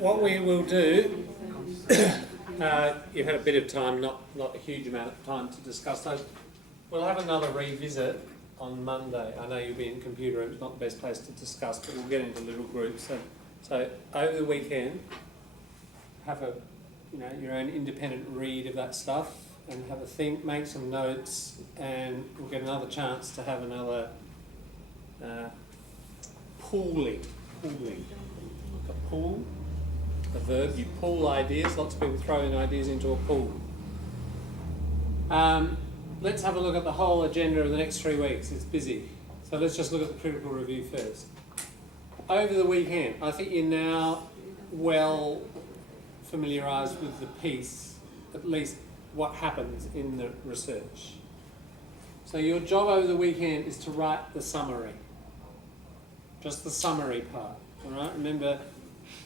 what we will do, you've had a bit of time, not a huge amount of time to discuss those. We'll have another revisit on Monday. I know you'll be in computer room, it's not the best place to discuss, but we'll get into little groups. So over the weekend, have a your own independent read of that stuff and have a think, make some notes, and we'll get another chance to have another pooling. A pool, a verb, you pool ideas. Lots of people throwing ideas into a pool. Let's have a look at the whole agenda of the next 3 weeks. It's busy. So let's just look at the critical review first. Over the weekend, I think you're now well familiarised with the piece, at least what happens in the research. So your job over the weekend is to write the summary. Just the summary part. All right? Remember,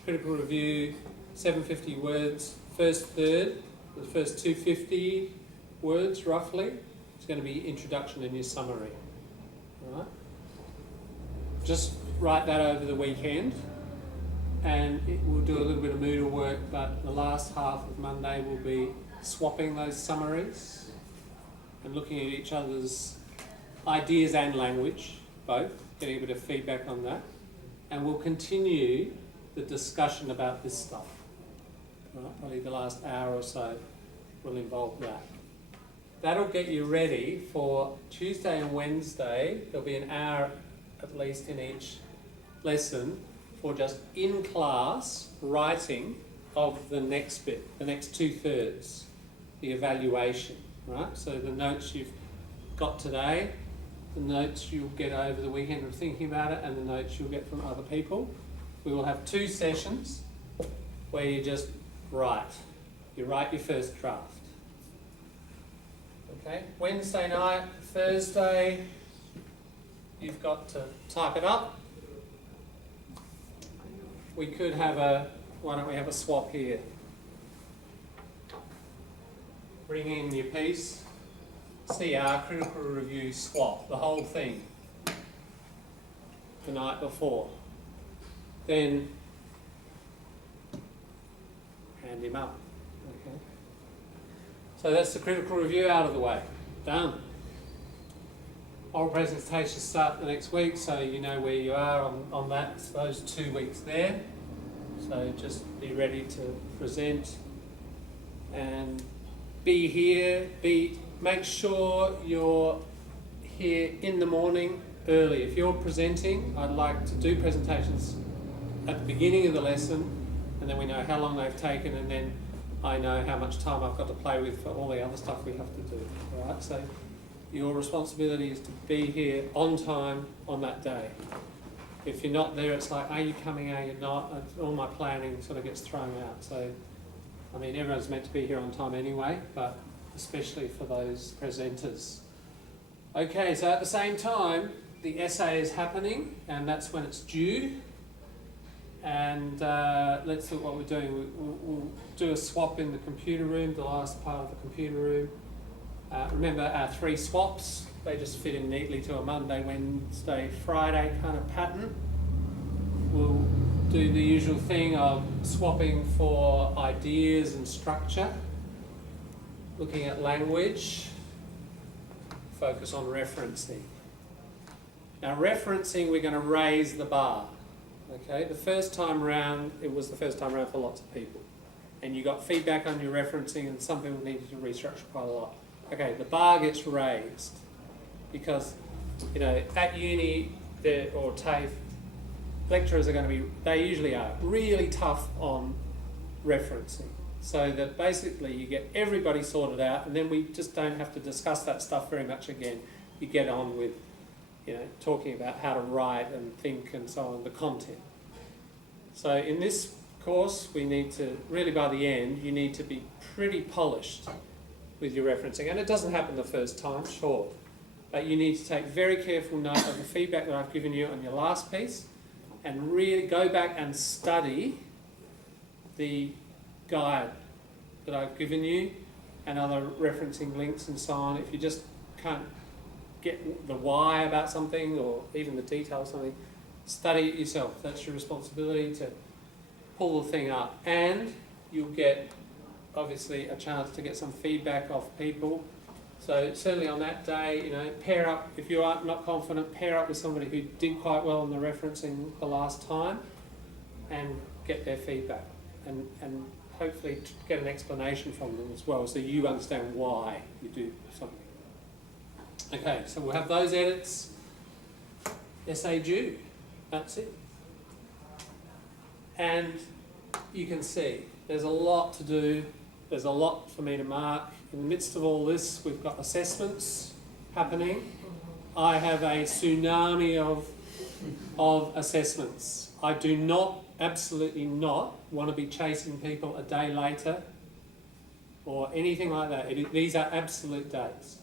critical review, 750 words, first third, the first 250 words roughly, it's going to be introduction and your summary. All right? Just write that over the weekend, and we'll do a little bit of Moodle work, but the last half of Monday will be swapping those summaries and looking at each other's ideas and language, both, getting a bit of feedback on that. And we'll continue the discussion about this stuff. Right? Probably the last hour or so will involve that. That'll get you ready for Tuesday and Wednesday. There'll be an hour at least in each lesson for just in-class writing of the next bit, the next 2/3, the evaluation. Right? So the notes you've got today, the notes you'll get over the weekend of thinking about it, and the notes you'll get from other people. We will have 2 sessions where you just write. You write your first draft. Okay, Wednesday night, Thursday, you've got to type it up. We could have why don't we have a swap here? Bring in your piece. CR, critical review, swap, the whole thing, the night before. Then hand him up. Okay. So that's the critical review out of the way. Done. Oral presentations start the next week, so you know where you are on that, those 2 weeks there. So just be ready to present and be here, make sure you're here in the morning early. If you're presenting, I'd like to do presentations at the beginning of the lesson, and then we know how long they've taken, and then I know how much time I've got to play with for all the other stuff we have to do. All right? So your responsibility is to be here on time on that day. If you're not there, it's like, are you coming, are you not? All my planning sort of gets thrown out. So, I mean, everyone's meant to be here on time anyway, but especially for those presenters. Okay, so at the same time, the essay is happening, and that's when it's due. And let's look what we're doing. We'll do a swap in the computer room, the last part of the computer room. Remember our 3 swaps, they just fit in neatly to a Monday, Wednesday, Friday kind of pattern. We'll do the usual thing of swapping for ideas and structure. Looking at language, focus on referencing. Now referencing, we're going to raise the bar. Okay, the first time round, it was the first time round for lots of people. And you got feedback on your referencing, and some people needed to restructure quite a lot. Okay, the bar gets raised because, at uni or TAFE, lecturers are going to be, they usually are, really tough on referencing. So that basically you get everybody sorted out, and then we just don't have to discuss that stuff very much again. You get on with, talking about how to write and think and so on, the content. So in this course, we need to, really by the end, you need to be pretty polished with your referencing. And it doesn't happen the first time, sure. But you need to take very careful note of the feedback that I've given you on your last piece, and really go back and study the guide that I've given you and other referencing links and so on. If you just can't get the why about something or even the detail of something, study it yourself. That's your responsibility, to pull the thing up, and you'll get obviously a chance to get some feedback off people. So certainly on that day, you know, pair up, if you are not confident, pair up with somebody who did quite well in the referencing the last time and get their feedback, and hopefully get an explanation from them as well, so you understand why you do something. Okay, so we'll have those edits. Essay due, that's it. And you can see there's a lot to do, there's a lot for me to mark. In the midst of all this, we've got assessments happening. I have a tsunami of assessments. I do not, absolutely not, want to be chasing people a day later or anything like that. These are absolute dates.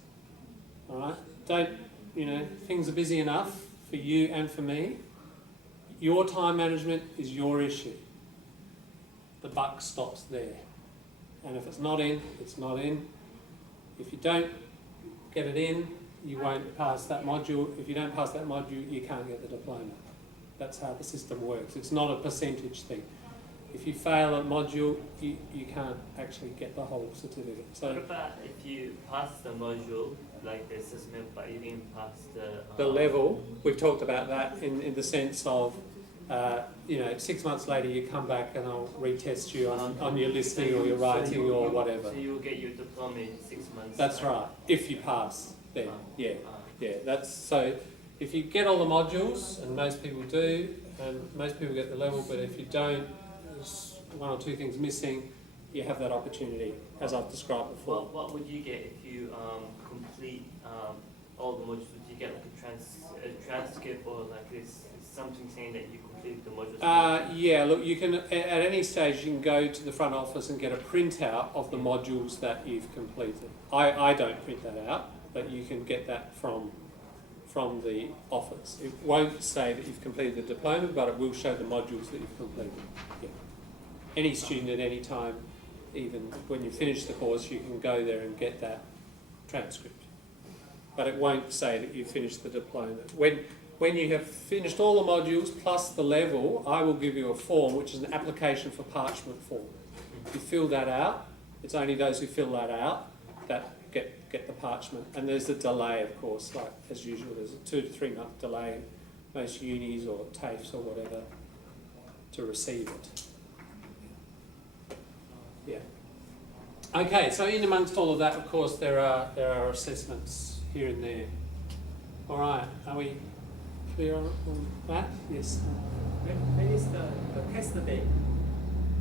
All right? Don't, you know, things are busy enough for you and for me. Your time management is your issue. The buck stops there. And if it's not in, it's not in. If you don't get it in, you won't pass that module. If you don't pass that module, you can't get the diploma. That's how the system works. It's not a percentage thing. If you fail a module, you can't actually get the whole certificate. So what about if you pass the module, like the assessment, but you didn't pass the level? We've talked about that in the sense of, you know, 6 months later you come back and I'll retest you on your listening or your writing or whatever. So you'll get your diploma in 6 months? That's right, if you pass then, yeah. That's so. If you get all the modules, and most people do, and most people get the level, but if you don't, there's one or two things missing, you have that opportunity, as I've described before. What would you get if you complete all the modules? Would you get like a transcript or like something saying that you completed the modules? Yeah, look, you can, at any stage, you can go to the front office and get a printout of the modules that you've completed. I don't print that out, but you can get that from the office. It won't say that you've completed the diploma, but it will show the modules that you've completed. Yeah. Any student at any time, even when you finish the course, you can go there and get that transcript. But it won't say that you've finished the diploma. When you have finished all the modules plus the level, I will give you a form, which is an application for parchment form. You fill that out. It's only those who fill that out that get the parchment. And there's a delay, of course, like as usual. There's a 2 to 3 month delay in most unis or TAFEs or whatever to receive it. Yeah. Okay, so in amongst all of that, of course, there are assessments here and there. All right, are we clear on that? Yes. When is the test date?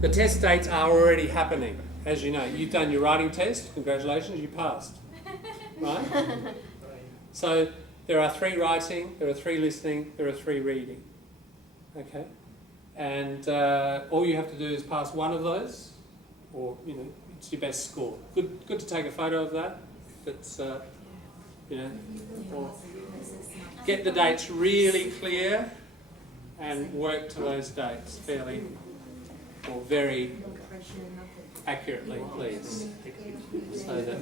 The test dates are already happening. As you know, you've done your writing test. Congratulations, you passed. Right? So there are 3 writing, there are 3 listening, there are 3 reading. Okay? And all you have to do is pass one of those, or, you know, it's your best score. Good to take a photo of that. That's, you know, or get the dates really clear and work to those dates fairly, or very accurately, please, so that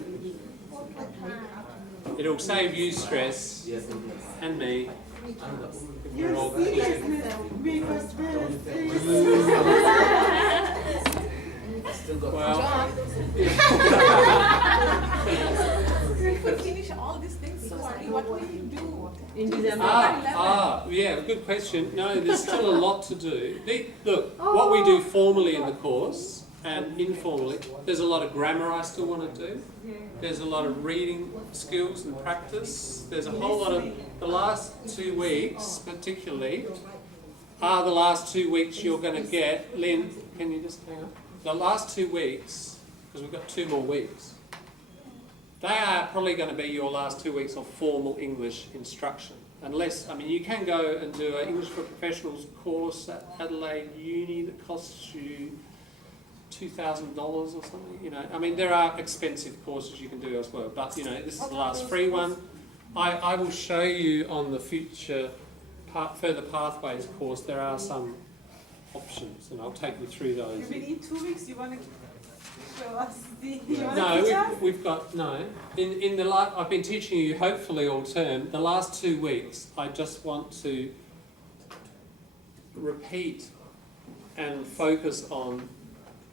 it'll save you stress and me if we're all clear. Well, If we finish all these things, what will you do in December? Yeah, good question. No, there's still a lot to do. Look, what we do formally in the course and informally, there's a lot of grammar I still want to do. There's a lot of reading skills and practice. There's a whole lot of, the last 2 weeks particularly, are the last 2 weeks you're going to get, Lynn, can you just hang on? The last 2 weeks, because we've got 2 more weeks, they are probably going to be your last 2 weeks of formal English instruction. Unless, I mean, you can go and do an English for Professionals course at Adelaide Uni that costs you $2,000 or something, you know. I mean, there are expensive courses you can do elsewhere, but, you know, this is the last free one. I will show you on the future Further Pathways course, there are some options, and I'll take you through those. You mean in 2 weeks you want to show us the... No, we've got, no. In the I've been teaching you hopefully all term. The last 2 weeks, I just want to repeat and focus on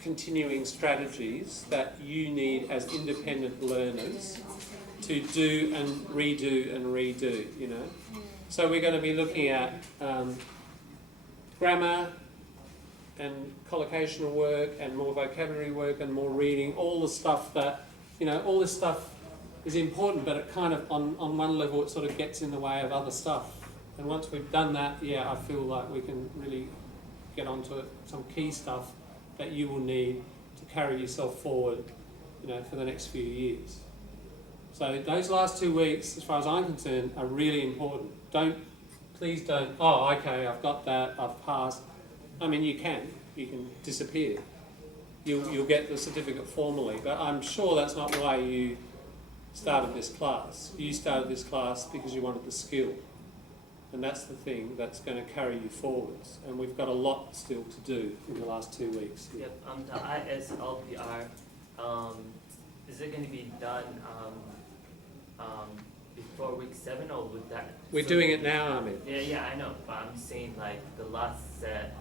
continuing strategies that you need as independent learners to do and redo, you know. So we're going to be looking at grammar and collocational work and more vocabulary work and more reading, all the stuff that, you know, all this stuff is important, but it kind of, on one level, it sort of gets in the way of other stuff. And once we've done that, yeah, I feel like we can really get onto it, some key stuff that you will need to carry yourself forward, you know, for the next few years. So those last 2 weeks, as far as I'm concerned, are really important. Please don't, oh, okay, I've got that, I've passed. I mean, you can disappear. You'll get the certificate formally, but I'm sure that's not why you started this class. You started this class because you wanted the skill. And that's the thing that's going to carry you forwards. And we've got a lot still to do in the last 2 weeks. Yep, the ISLPR, is it going to be done before week 7 or would that? We're doing it now, Ahmed. Yeah, I know, but I'm saying like the last set,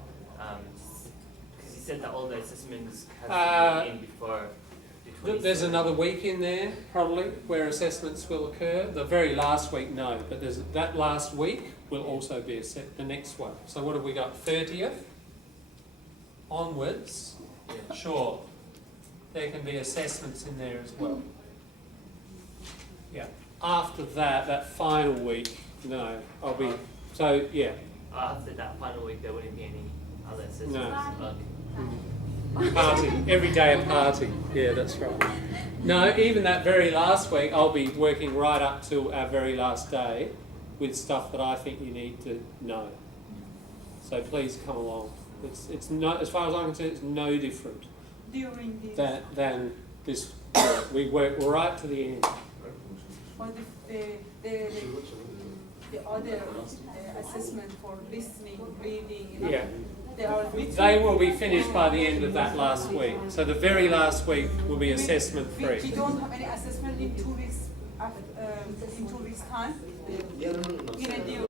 because you said that all the assessments have to be in before the 27th. There's another week in there, probably, where assessments will occur. The very last week, no, but that last week will also be the next one. So what have we got? 30th onwards. Yeah. Sure, there can be assessments in there as well. Yeah. After that final week, no, I'll be. So yeah. After that final week, there wouldn't be any other assessments. No. Okay. Party, every day a party. Yeah, that's right. No, even that very last week, I'll be working right up to our very last day with stuff that I think you need to know. So please come along. It's not, as far as I'm concerned, it's no different During this. than this. We work right to the end. But the other assessment for listening, reading, you know, Yeah. they They will be finished by the end of that last week. So the very last week will be assessment free. We don't have any assessment in 2 weeks. In 2 weeks' time.